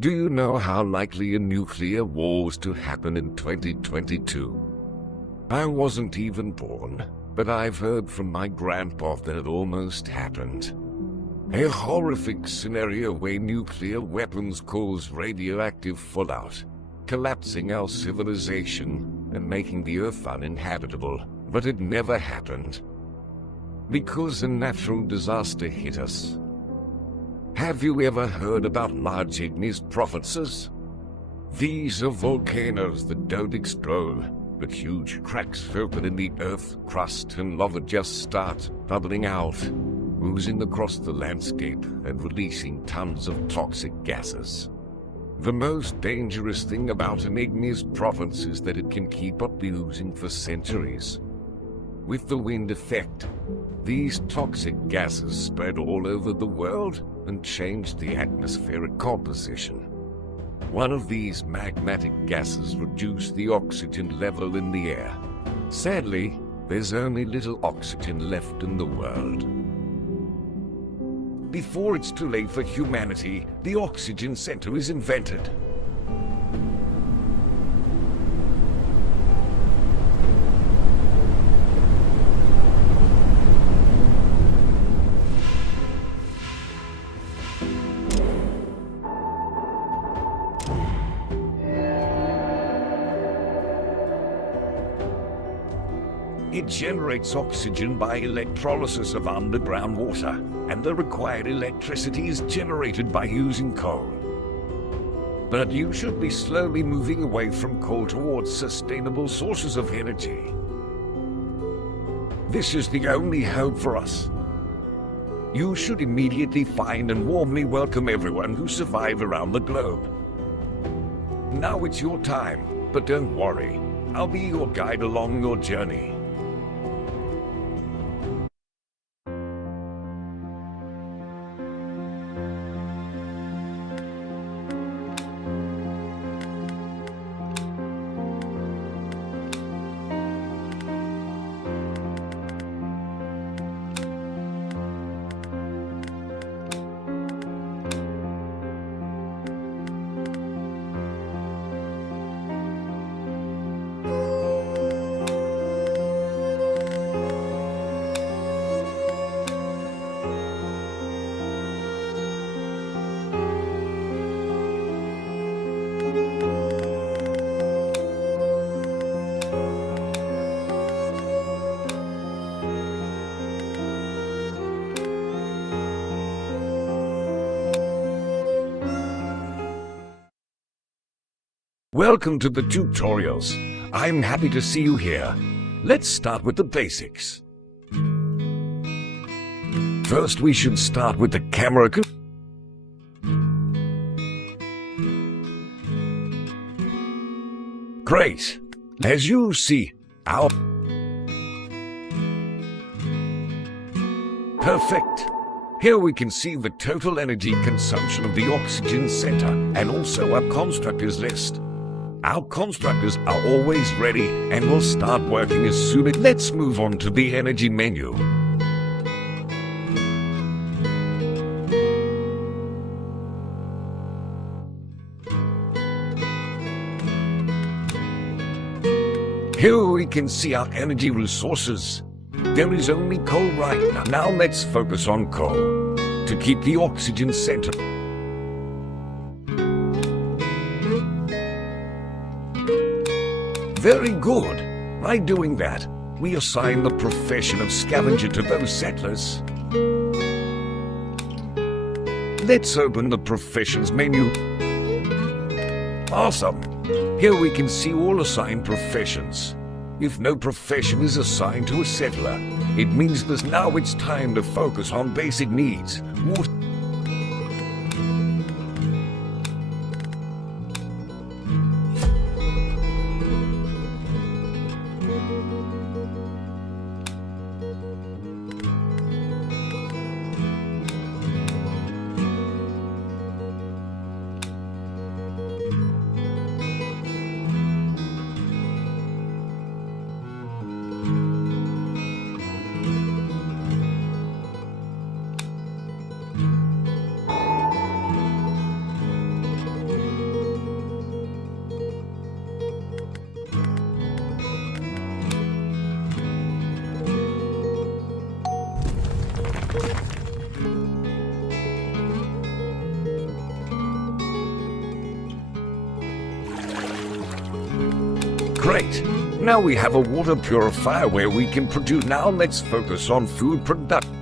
Do you know how likely a nuclear war was to happen in 2022? I wasn't even born, but I've heard from my grandpa that it almost happened. A horrific scenario where nuclear weapons cause radioactive fallout, collapsing our civilization and making the Earth uninhabitable, but it never happened. Because a natural disaster hit us. Have you ever heard about large igneous provinces? These are volcanoes that don't explode, but huge cracks open in the earth crust and lava just starts bubbling out, oozing across the landscape and releasing tons of toxic gases. The most dangerous thing about an igneous province is that it can keep up the oozing for centuries. With the wind effect, these toxic gases spread all over the world and change the atmospheric composition. One of these magmatic gases reduced the oxygen level in the air. Sadly, there's only little oxygen left in the world. Before it's too late for humanity, the oxygen center is invented. It generates oxygen by electrolysis of underground water, and the required electricity is generated by using coal. But you should be slowly moving away from coal towards sustainable sources of energy. This is the only hope for us. You should immediately find and warmly welcome everyone who survived around the globe. Now it's your time, but don't worry, I'll be your guide along your journey. Welcome to the tutorials. I'm happy to see you here. Let's start with the basics. First, we should start with the camera. Great. As you see, our... Perfect. Here we can see the total energy consumption of the oxygen center and also our constructors list. Our constructors are always ready and will start working as soon as... Let's move on to the energy menu. Here we can see our energy resources. There is only coal right now. Now let's focus on coal to keep the oxygen center. Very good. By doing that, we assign the profession of scavenger to those settlers. Let's open the professions menu. Awesome. Here we can see all assigned professions. If no profession is assigned to a settler, it means that now it's time to focus on basic needs. Water. Great! Now we have a water purifier where we can produce. Now let's focus on food production.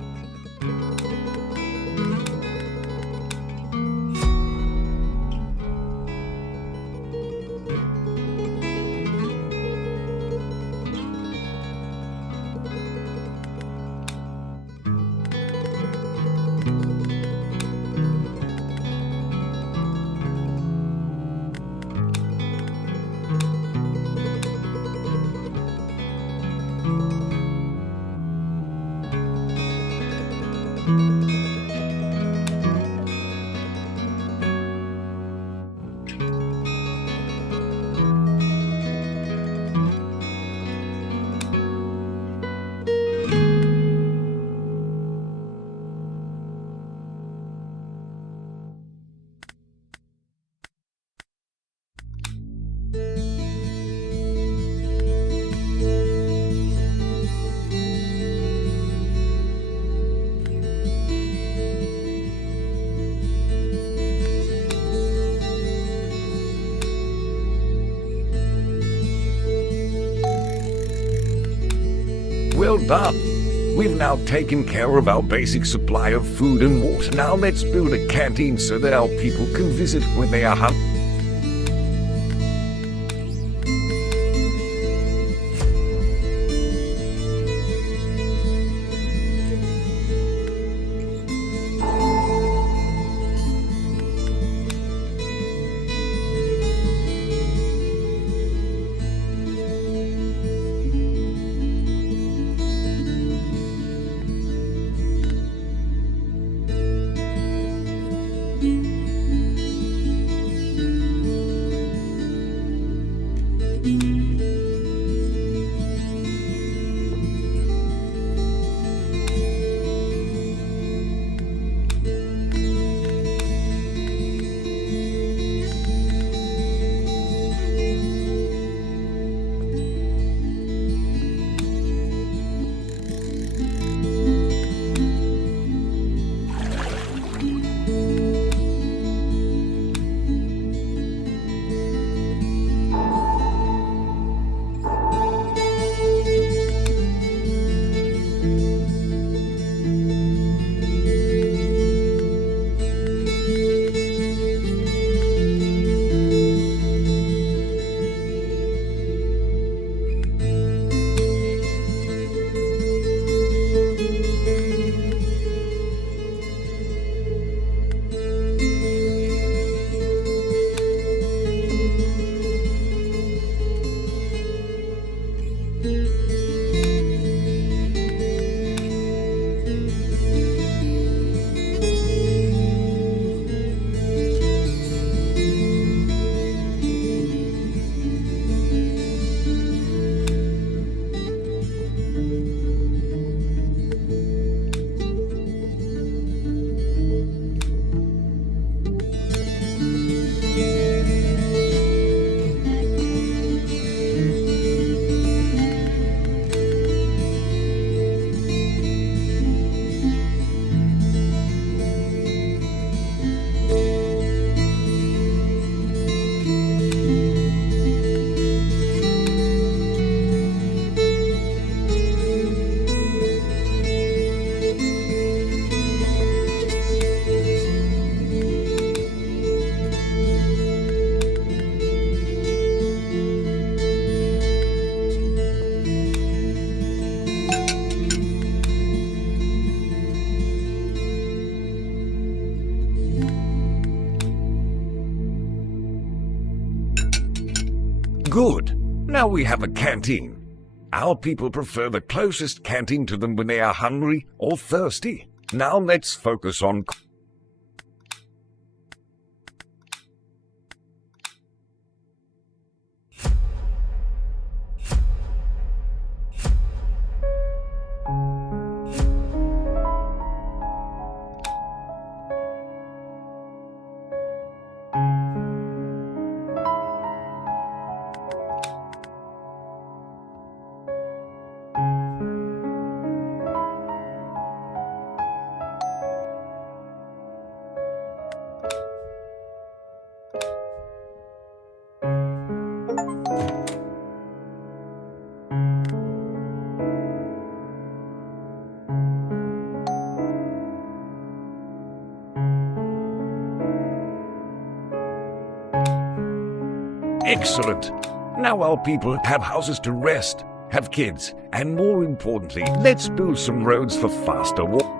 Well done! We've now taken care of our basic supply of food and water. Now let's build a canteen so that our people can visit when they are hungry. Good. Now we have a canteen. Our people prefer the closest canteen to them when they are hungry or thirsty. Now let's focus on Excellent. Now our people have houses to rest, have kids, and more importantly, let's build some roads for faster walk.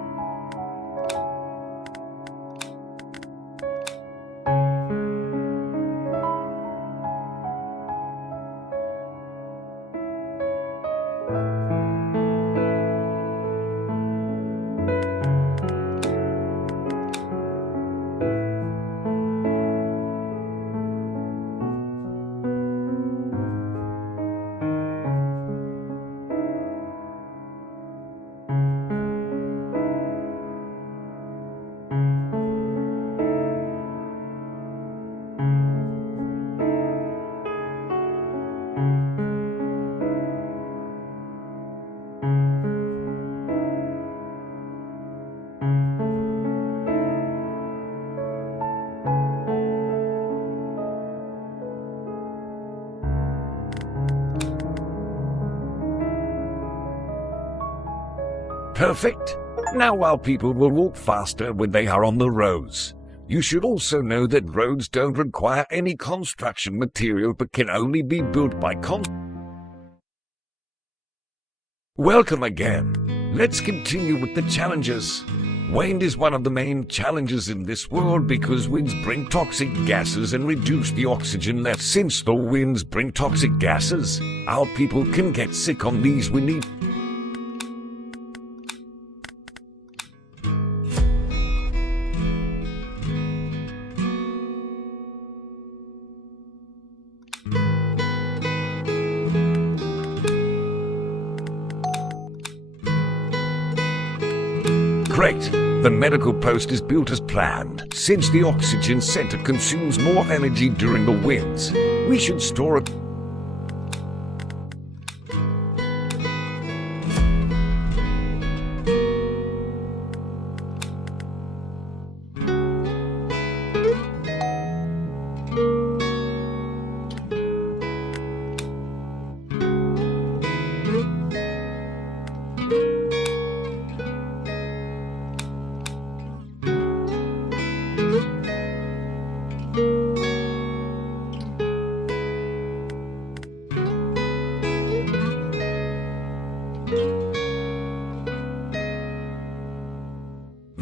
Perfect. Now our people will walk faster when they are on the roads. You should also know that roads don't require any construction material but can only be built by Welcome again. Let's continue with the challenges. Wind is one of the main challenges in this world because winds bring toxic gases and reduce the oxygen left. Since the winds bring toxic gases, our people can get sick on these windy. Correct. The medical post is built as planned. Since the oxygen center consumes more energy during the winds, we should store it.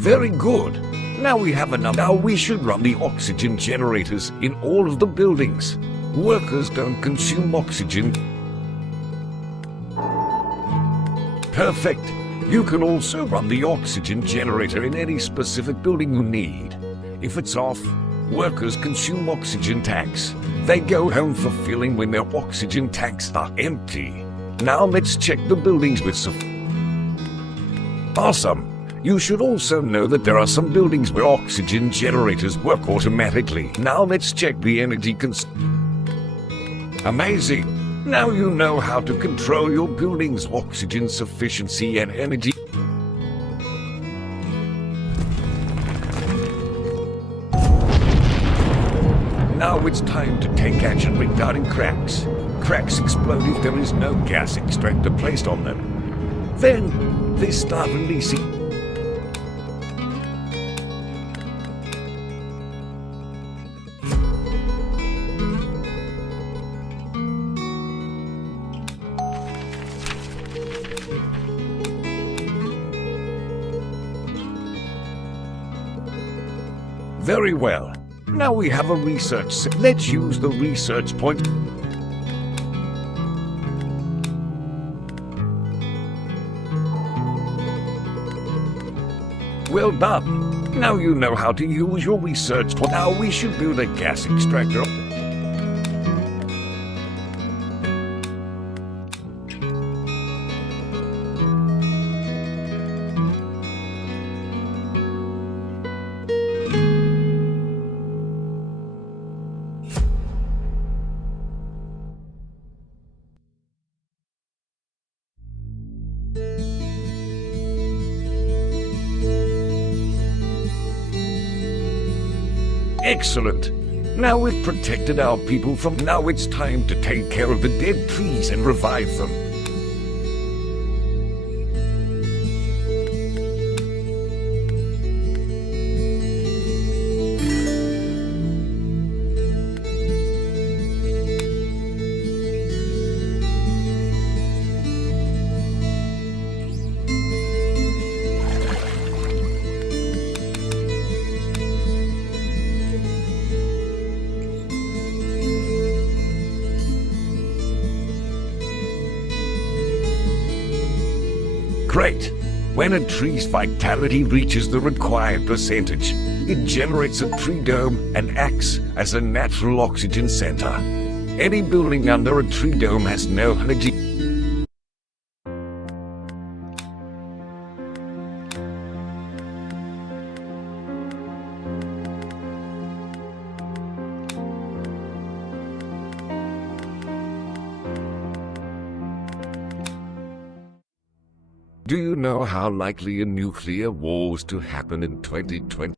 Very good. Now we have enough. Now we should run the oxygen generators in all of the buildings. Workers don't consume oxygen. Perfect. You can also run the oxygen generator in any specific building you need. If it's off, workers consume oxygen tanks. They go home for filling when their oxygen tanks are empty. Now let's check the buildings with Awesome. You should also know that there are some buildings where oxygen generators work automatically. Now let's check the energy Amazing! Now you know how to control your building's oxygen sufficiency and energy. Now it's time to take action regarding cracks. Cracks explode if there is no gas extractor placed on them. Then they start releasing Very well. Now we have a research. Let's use the research point. Well done. Now you know how to use your research point. Now we should build a gas extractor. Excellent. Now we've protected our people from. Now it's time to take care of the dead trees and revive them. Great! When a tree's vitality reaches the required percentage, it generates a tree dome and acts as a natural oxygen center. Any building under a tree dome has no energy. Do you know how likely a nuclear war is to happen in 2020?